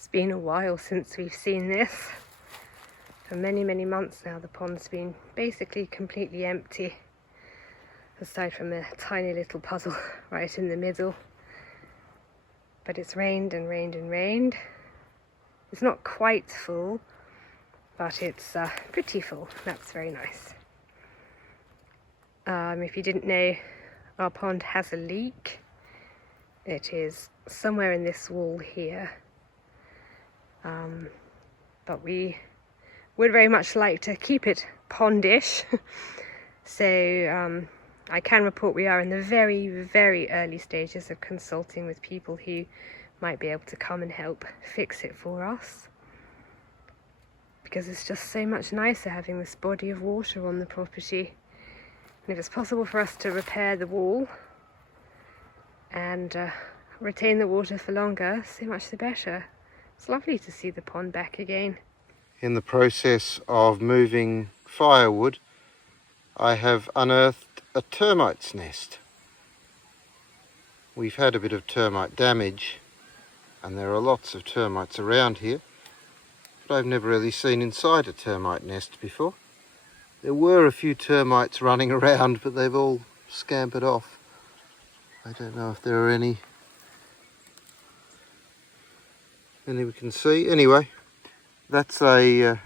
It's been a while since we've seen this. For many, many months now the pond's been basically completely empty, aside from a tiny little puddle right in the middle. But it's rained and rained and rained. It's not quite full, but it's pretty full. That's very nice. If you didn't know, our pond has a leak. It is somewhere in this wall here. But we would very much like to keep it pondish. So I can report we are in the very, very early stages of consulting with people who might be able to come and help fix it for us. Because it's just so much nicer having this body of water on the property. And if it's possible for us to repair the wall and retain the water for longer, so much the better. It's lovely to see the pond back again. In the process of moving firewood, I have unearthed a termite's nest. We've had a bit of termite damage, and there are lots of termites around here, but I've never really seen inside a termite nest before. There were a few termites running around, but they've all scampered off. I don't know if there are any we can see. Anyway, that's a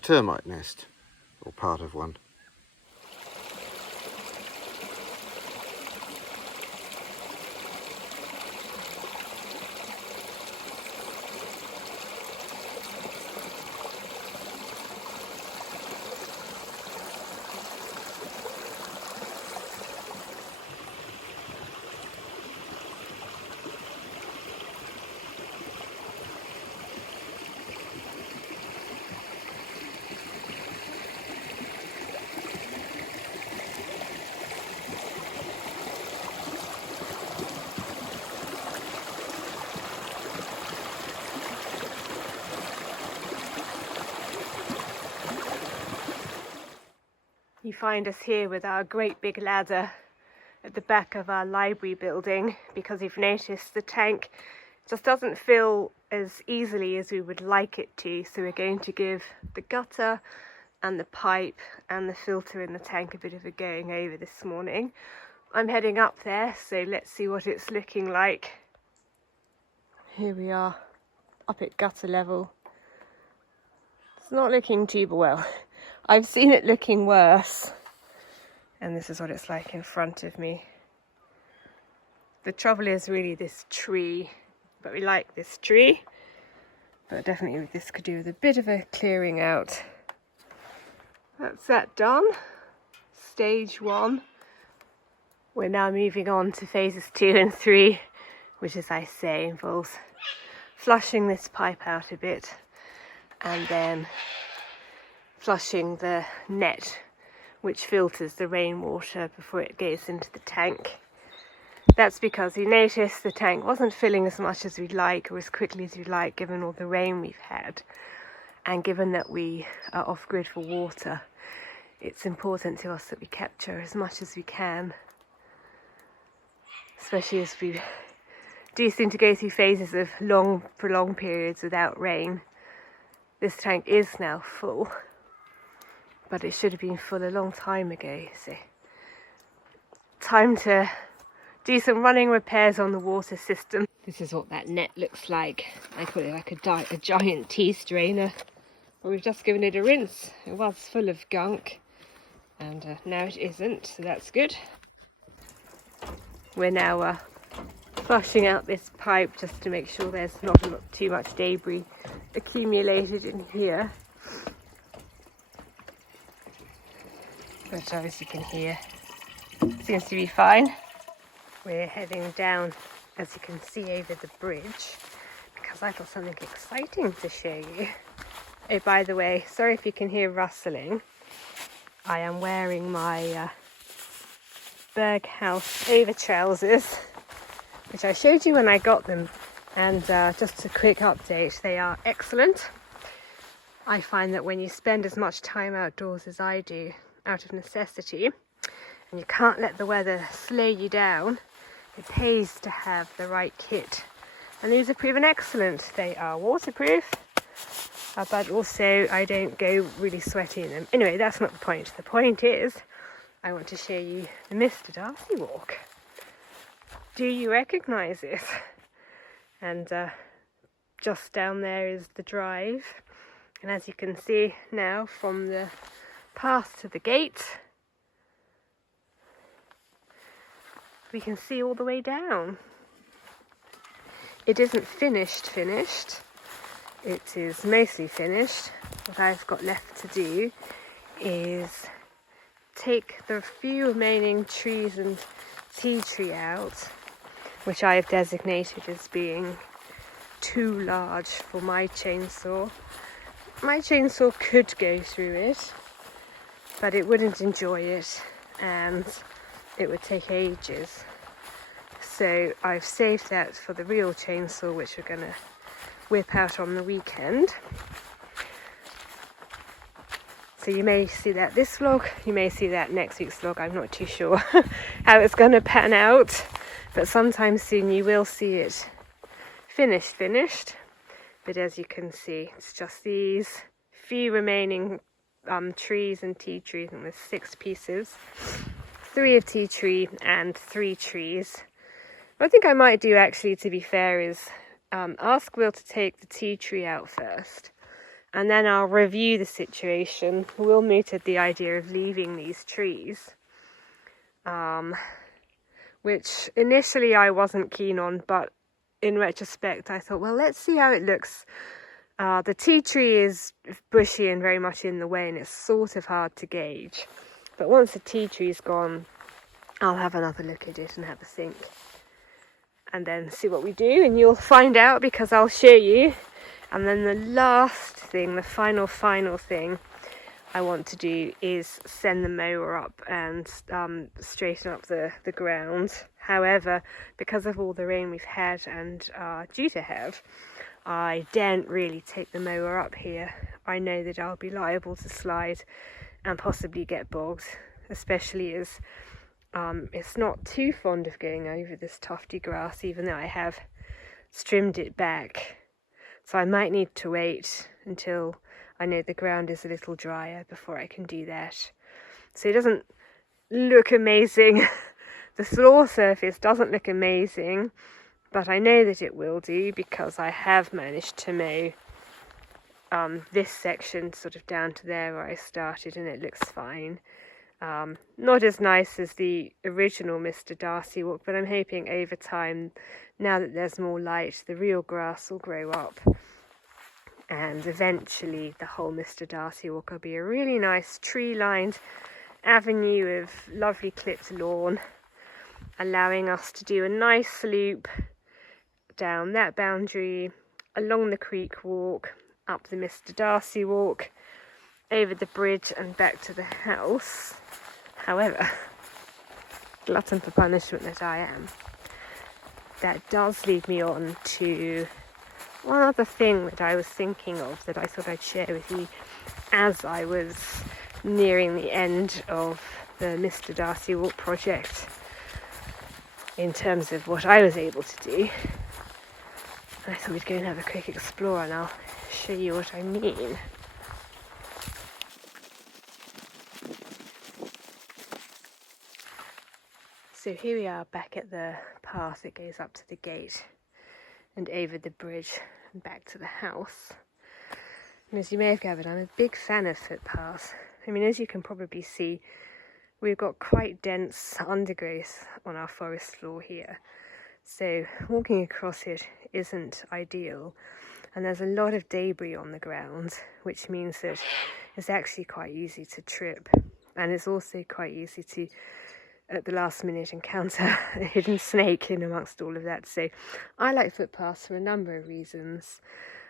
termite nest, or part of one. You find us here with our great big ladder at the back of our library building, because you've noticed the tank just doesn't fill as easily as we would like it to, so we're going to give the gutter and the pipe and the filter in the tank a bit of a going over this morning. I'm heading up there, so let's see what it's looking like. Here we are, up at gutter level. It's not looking too well. I've seen it looking worse, and this is what it's like in front of me. The trouble is really this tree, but we like this tree, but definitely this could do with a bit of a clearing out. That's that done. Stage 1. We're now moving on to phases 2 and 3, which, as I say, involves flushing this pipe out a bit and then flushing the net which filters the rainwater before it goes into the tank. That's because we noticed the tank wasn't filling as much as we'd like, or as quickly as we'd like, given all the rain we've had, and given that we are off grid for water, it's important to us that we capture as much as we can, especially as we do seem to go through phases of long, prolonged periods without rain. This tank is now full, but it should have been full a long time ago, so time to do some running repairs on the water system. This is what that net looks like. I call it like a giant tea strainer. But we've just given it a rinse. It was full of gunk, and now it isn't, so that's good. We're now flushing out this pipe just to make sure there's not too much debris accumulated in here. But as you can hear, it seems to be fine. We're heading down, as you can see, over the bridge, because I've got something exciting to show you. Oh, by the way, sorry if you can hear rustling. I am wearing my Berghaus over trousers, which I showed you when I got them, and just a quick update, they are excellent. I find that when you spend as much time outdoors as I do, out of necessity, and you can't let the weather slow you down, it pays to have the right kit and these are proven excellent. They are waterproof, but also I don't go really sweaty in them. Anyway, that's not the point. The point is I want to show you the Mr Darcy Walk. Do you recognise it? And just down there is the drive, and as you can see now from the path to the gate, we can see all the way down. It isn't finished, it is mostly finished. What I've got left to do is take the few remaining trees and tea tree out, which I have designated as being too large for my chainsaw. My chainsaw could go through it, but it wouldn't enjoy it and it would take ages. So I've saved that for the real chainsaw, which we're going to whip out on the weekend. So you may see that this vlog, you may see that next week's vlog. I'm not too sure how it's going to pan out, but sometime soon you will see it finished. But as you can see, it's just these few remaining trees and tea trees, and there's 6 pieces, 3 of tea tree and 3 trees. What I think I might do, actually, to be fair, is ask Will to take the tea tree out first, and then I'll review the situation. Will mooted the idea of leaving these trees, which initially I wasn't keen on, but in retrospect I thought, well, let's see how it looks. The tea tree is bushy and very much in the way, and it's sort of hard to gauge. But once the tea tree's gone, I'll have another look at it and have a think, and then see what we do, and you'll find out because I'll show you. And then the last thing, the final thing I want to do is send the mower up and straighten up the ground. However, because of all the rain we've had and are due to have, I daren't really take the mower up here. I know that I'll be liable to slide and possibly get bogged, especially as it's not too fond of going over this tufty grass, even though I have trimmed it back. So I might need to wait until I know the ground is a little drier before I can do that. So it doesn't look amazing. The floor surface doesn't look amazing, but I know that it will do because I have managed to mow this section sort of down to there where I started, and it looks fine. Not as nice as the original Mr Darcy Walk, but I'm hoping over time, now that there's more light, the real grass will grow up, and eventually the whole Mr Darcy Walk will be a really nice tree-lined avenue of lovely clipped lawn, allowing us to do a nice loop down that boundary, along the creek walk, up the Mr Darcy Walk, over the bridge and back to the house. However, glutton for punishment that I am, that does lead me on to one other thing that I was thinking of that I thought I'd share with you as I was nearing the end of the Mr Darcy Walk project, in terms of what I was able to do. I thought we'd go and have a quick explore, and I'll show you what I mean. So here we are back at the path that goes up to the gate and over the bridge and back to the house. And as you may have gathered, I'm a big fan of footpaths. I mean, as you can probably see, we've got quite dense undergrowth on our forest floor here. So walking across it isn't ideal. And there's a lot of debris on the ground, which means that it's actually quite easy to trip. And it's also quite easy to, at the last minute, encounter a hidden snake in amongst all of that. So I like footpaths for a number of reasons.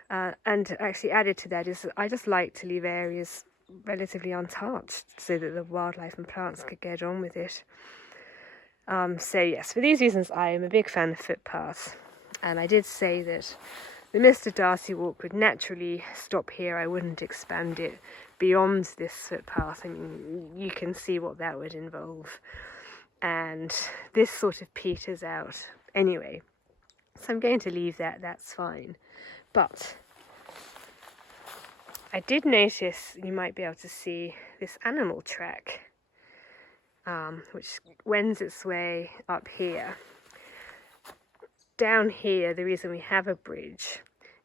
And actually added to that is that I just like to leave areas relatively untouched so that the wildlife and plants could get on with it. So yes, for these reasons I am a big fan of footpaths. And I did say that the Mr Darcy Walk would naturally stop here. I wouldn't expand it beyond this footpath. I mean, you can see what that would involve. And this sort of peters out anyway. So I'm going to leave that, that's fine. But I did notice, you might be able to see this animal track, which wends its way up here. Down here, the reason we have a bridge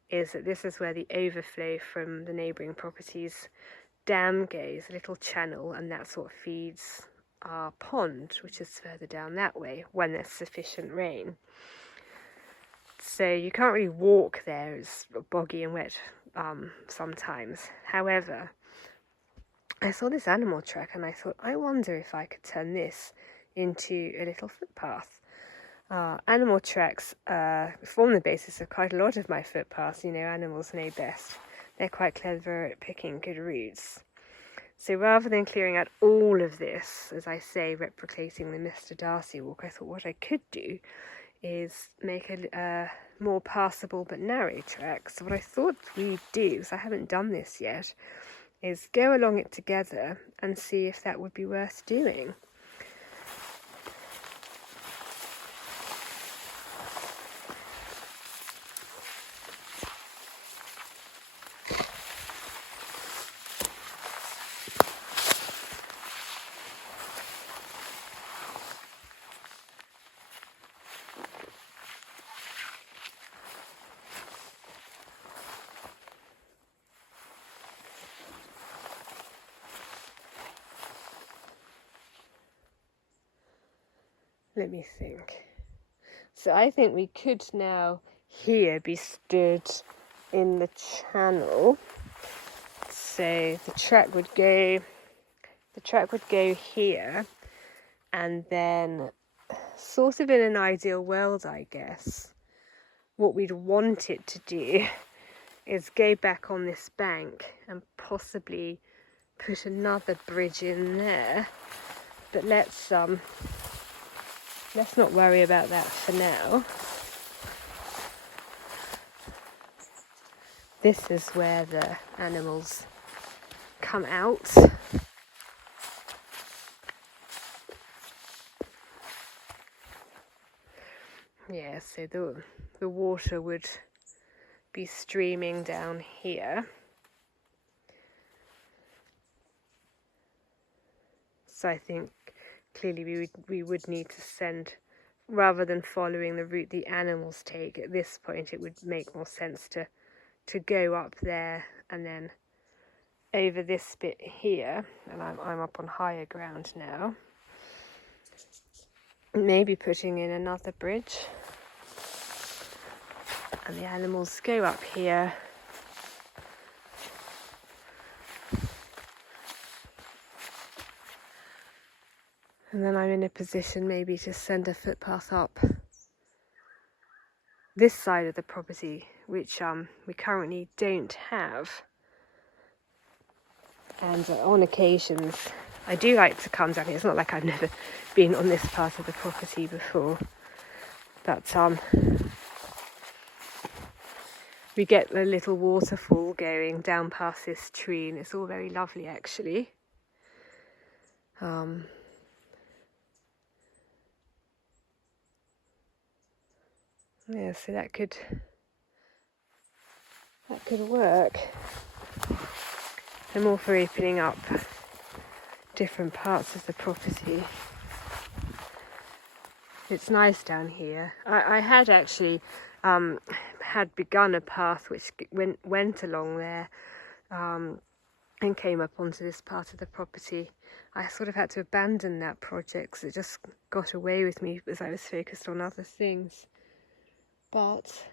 is that this is where the overflow from the neighbouring properties dam goes, a little channel, and that's what feeds our pond, which is further down that way when there's sufficient rain. So you can't really walk there, it's boggy and wet sometimes. However, I saw this animal track and I thought, I wonder if I could turn this into a little footpath. Animal tracks form the basis of quite a lot of my footpaths. You know, animals know best. They're quite clever at picking good routes. So rather than clearing out all of this, as I say, replicating the Mr Darcy Walk, I thought what I could do is make a more passable but narrow track. So what I thought we'd do, because I haven't done this yet, is go along it together and see if that would be worth doing. Let me think. So I think we could now here be stood in the channel. So the track would go here, and then sort of in an ideal world, I guess, what we'd want it to do is go back on this bank and possibly put another bridge in there. But let's not worry about that for now. This is where the animals come out. Yeah, so the water would be streaming down here. So I think clearly we would need to send, rather than following the route the animals take, at this point it would make more sense to go up there and then over this bit here, and I'm up on higher ground now, maybe putting in another bridge, and the animals go up here. And then I'm in a position maybe to send a footpath up this side of the property, which we currently don't have. And on occasions, I do like to come down here. It's not like I've never been on this part of the property before, but we get the little waterfall going down past this tree, and it's all very lovely actually. Yeah, so that could work. I'm all for opening up different parts of the property. It's nice down here. I had actually had begun a path which went along there and came up onto this part of the property. I sort of had to abandon that project because it just got away with me as I was focused on other things. But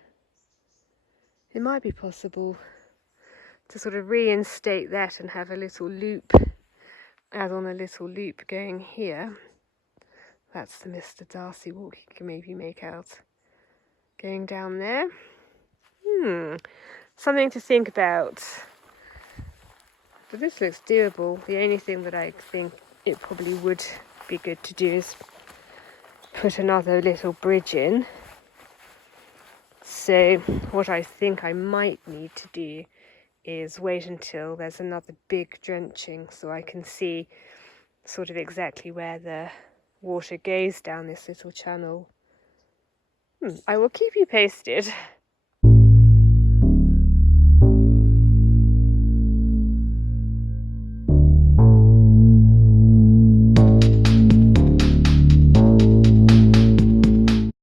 it might be possible to sort of reinstate that and have a little loop, add on a little loop going here. That's the Mr Darcy Walk you can maybe make out going down there. Something to think about. But this looks doable. The only thing that I think it probably would be good to do is put another little bridge in. So what I think I might need to do is wait until there's another big drenching so I can see sort of exactly where the water goes down this little channel I will keep you posted.